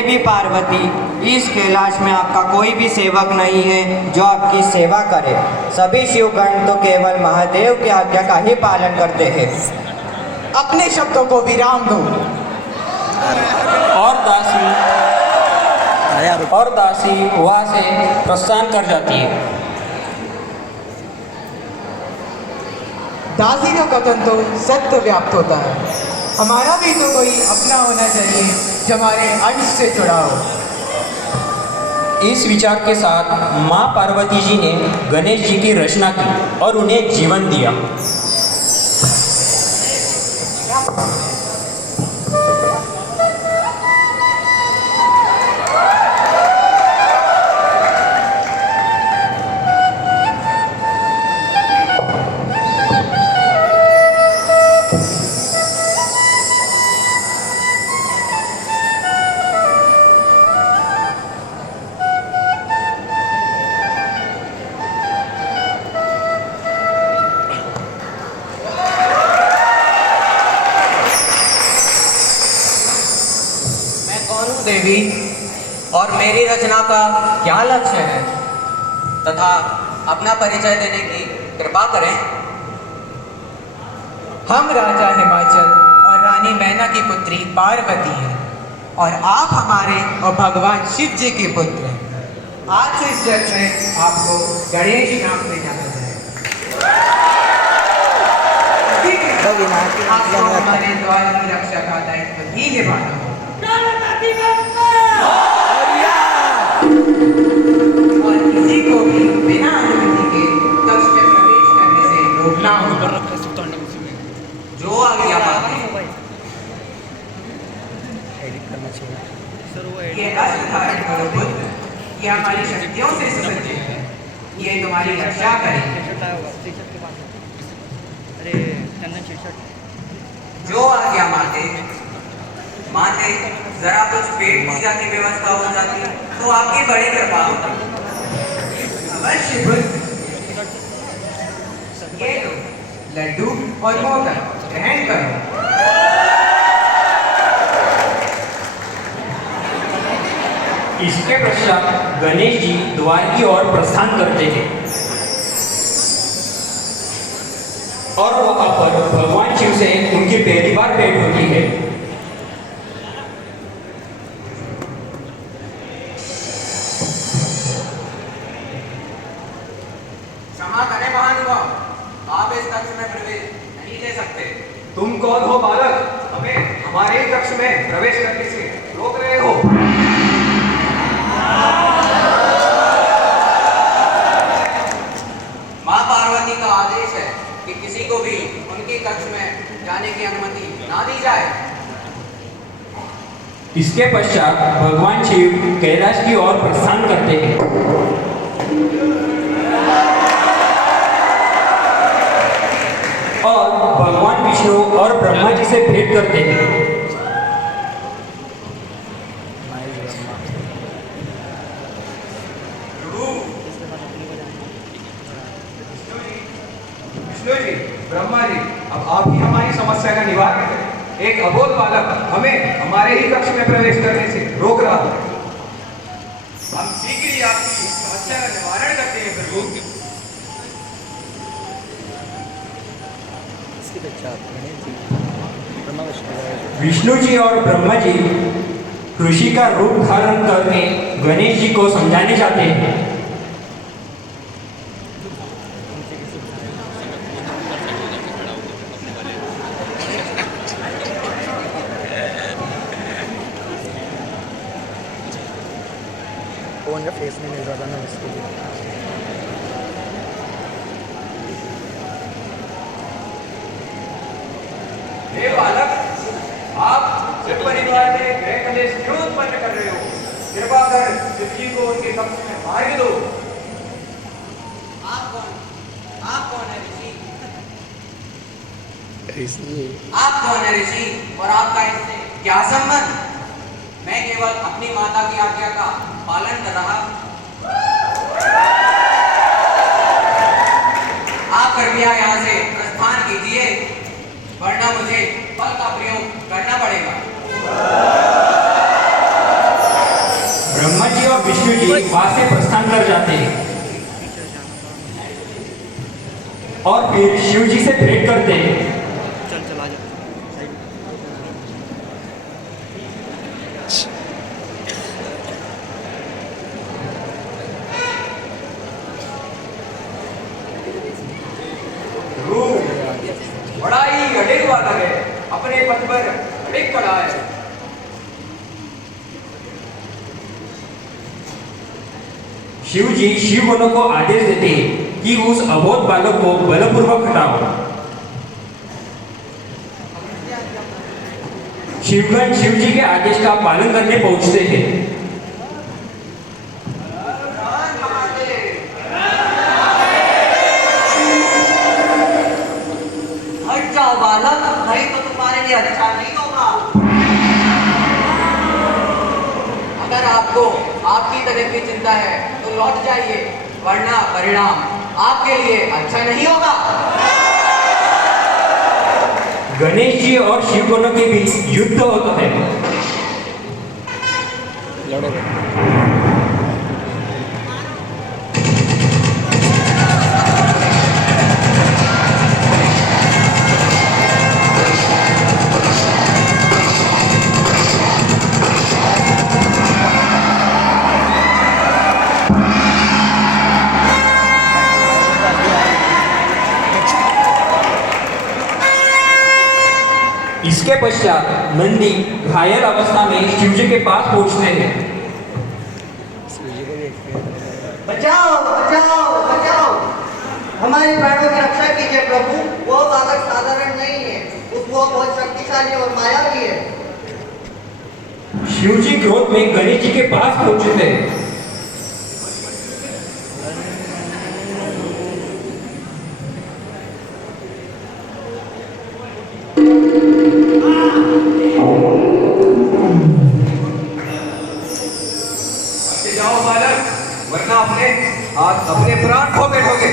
देवी पार्वती, इस कैलाश में आपका कोई भी सेवक नहीं है जो आपकी सेवा करे। सभी शिवगण तो केवल महादेव की आज्ञा का ही पालन करते हैं। अपने शब्दों को विराम दो। और दासी वहाँ से प्रस्थान कर जाती है। दासी का कथन तो सत्य व्याप्त होता है। हमारा भी तो कोई अपना होना चाहिए जो हमारे अंश से जुड़ा हो। इस विचार के साथ माँ पार्वती जी ने गणेश जी की रचना की और उन्हें जीवन दिया। देवी, और मेरी रचना का क्या लक्ष्य है तथा अपना परिचय देने की कृपा करें। हम राजा हिमाचल और रानी मैना की पुत्री पार्वती हैं और आप हमारे और भगवान शिव जी के पुत्र हैं। आज से इस जग में आपको गणेश नाम से जाना जाए। आपको हमारे द्वार की रक्षा का दायित्व भी निभाना होगा और किसी को भी बिना अनुमति के कक्ष में प्रवेश करने से रोकना होगा। जो आज्ञा मांगे। ये अस्त्र धारण करो पुत्र, ये हमारी शक्तियों से सुसज्जित है। ये तुम्हारी रक्षा करेगी। जो आज्ञा मांगे। माते जरा कुछ पेट पूजा की व्यवस्था हो जाती तो आपकी बड़ी कृपा होती। अवश्य पुत्र, ये लो लड्डू और मोदक ग्रहण करो। इसके पश्चात गणेश जी द्वार की ओर प्रस्थान करते हैं और वहां पर भगवान शिव से उनकी पहली बार भेंट होती है। क्षमा करें महानुभाव, आप इस कक्ष में प्रवेश नहीं ले सकते। तुम कौन हो बालक? हमें हमारे ही कक्ष में प्रवेश करने से रोक रहे हो? माँ पार्वती का आदेश है कि किसी को भी उनके कक्ष में जाने की अनुमति ना दी जाए। इसके पश्चात भगवान शिव कैलाश की ओर प्रस्थान करते हैं और भगवान विष्णु और ब्रह्मा जी से भेंट करते हैं। विष्णु जी, ब्रह्मा जी, अब आप ही हमारी समस्या का निवारण करें। एक अबोध बालक हमें हमारे ही कक्ष में प्रवेश करने से रोक रहा है। हम शीघ्र ही आपकी समस्या का निवारण करते हैं प्रभु। विष्णु जी और ब्रह्मा जी ऋषि का रूप धारण करके गणेश जी को समझाने जाते हैं। फोन का फेस नहीं मिल रहा था ना इसके लिए। हे बालक, आप शिव परिवार में गृह कलेश क्यों उत्पन्न कर रहे हो? कृपा कर शिव जी को उनके कक्ष में मार दो। आप कौन है ऋषि? ऋषि आप कौन है ऋषि और आपका इससे क्या संबंध? मैं केवल अपनी माता की आज्ञा का पालन कर रहा। आप कृपया यहाँ से प्रस्थान कीजिए, वरना मुझे बल का प्रयोग करना पड़ेगा। शिव जी वहां से प्रस्थान कर जाते हैं और फिर शिव जी से भेंट करते हैं। चल चला जा बड़ा ही अड़िग वाला है, अपने पथ पर अड़िग खड़ा है। शिव जी शिव गणों को आदेश देते हैं कि उस अबोध बालक को बलपूर्वक हटाओ। शिवगण शिव जी के आदेश का पालन करने पहुंचते हैं। हट जाओ बालक, नहीं तो तुम्हारे लिए अच्छा नहीं होगा। अगर आपको आपकी तबीयत की चिंता है तो लौट जाइए, वरना परिणाम आपके लिए अच्छा नहीं होगा। गणेश जी और शिव गणों के बीच युद्ध होता है। लड़ो इसके पश्चात नंदी घायल अवस्था में शिव जी के पास पहुंचते हैं। सूजी को भी एक बचाओ बचाओ बचाओ, हमारे प्राणों की रक्षा कीजिए प्रभु। वो बालक साधारण नहीं है, वो बहुत शक्तिशाली और मायावी है। शिव जी क्रोध में गणेश जी के पास पहुंचते हैं। हट जाओ बालक, वरना अपने प्राण खो बैठोगे।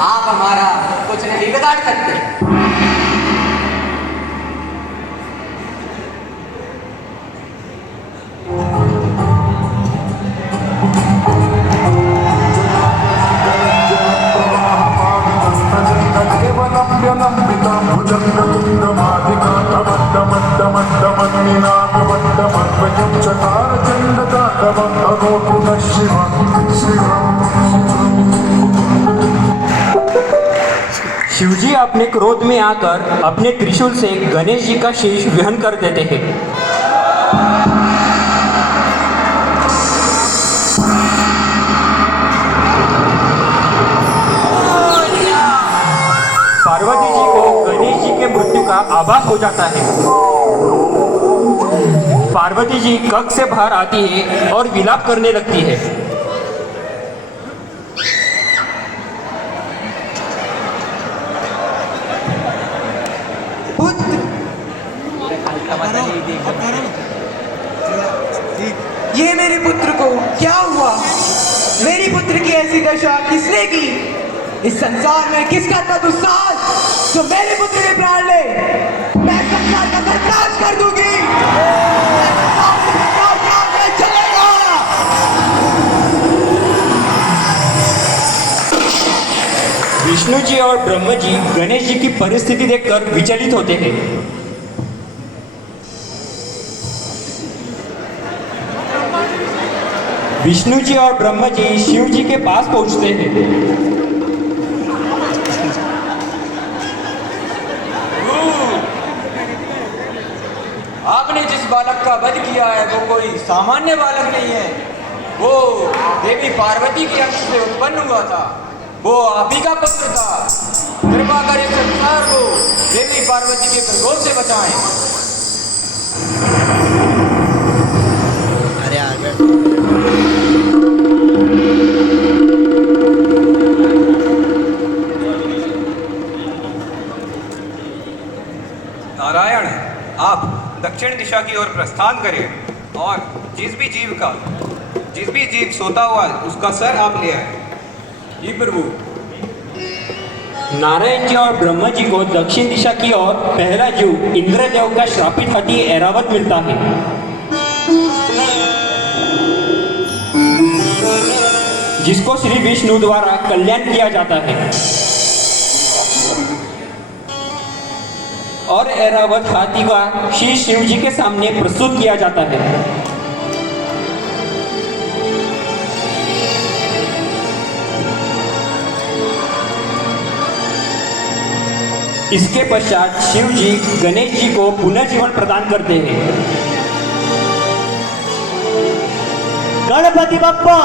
आप हमारा कुछ नहीं बिगाड़ सकते। शिवजी अपने क्रोध में आकर अपने त्रिशूल से गणेश जी का शीश वहन कर देते हैं। पार्वती जी को गणेश जी के मृत्यु का आभास हो जाता है। पार्वती जी कक्ष से बाहर आती है और विलाप करने लगती है। ये मेरे पुत्र को क्या हुआ? मेरी पुत्र की ऐसी दशा किसने की? इस संसार में किसका था दुस्साहस जो मेरे पुत्र के प्राण ले? मैं संसार का सर्वनाश कर दूंगी। चलेगा। विष्णु जी और ब्रह्मा जी गणेश जी की परिस्थिति देखकर विचलित होते हैं। विष्णु जी और ब्रह्मा जी शिव जी के पास पहुंचते हैं। आपने जिस बालक का वध किया है वो कोई सामान्य बालक नहीं है, वो देवी पार्वती के अंश से उत्पन्न हुआ था। वो आप ही का पुत्र था। कृपा कर इस संसार को देवी पार्वती के प्रकोप से बचाएं। अरे आ गए। नारायण, आप दक्षिण दिशा की ओर प्रस्थान करें और जिस भी जीव सोता हुआ उसका सर आप ले आए। जी प्रभु। नारायण जी और ब्रह्मा जी को दक्षिण दिशा की ओर पहला जीव इंद्रदेव का श्रापित हाथी ऐरावत मिलता है। जिसको श्री विष्णु द्वारा कल्याण किया जाता है। और ऐरावत हाथी का श्री शिव जी के सामने प्रस्तुत किया जाता है। इसके पश्चात शिव जी गणेश जी को पुनर्जीवन प्रदान करते हैं। गणपति बप्पा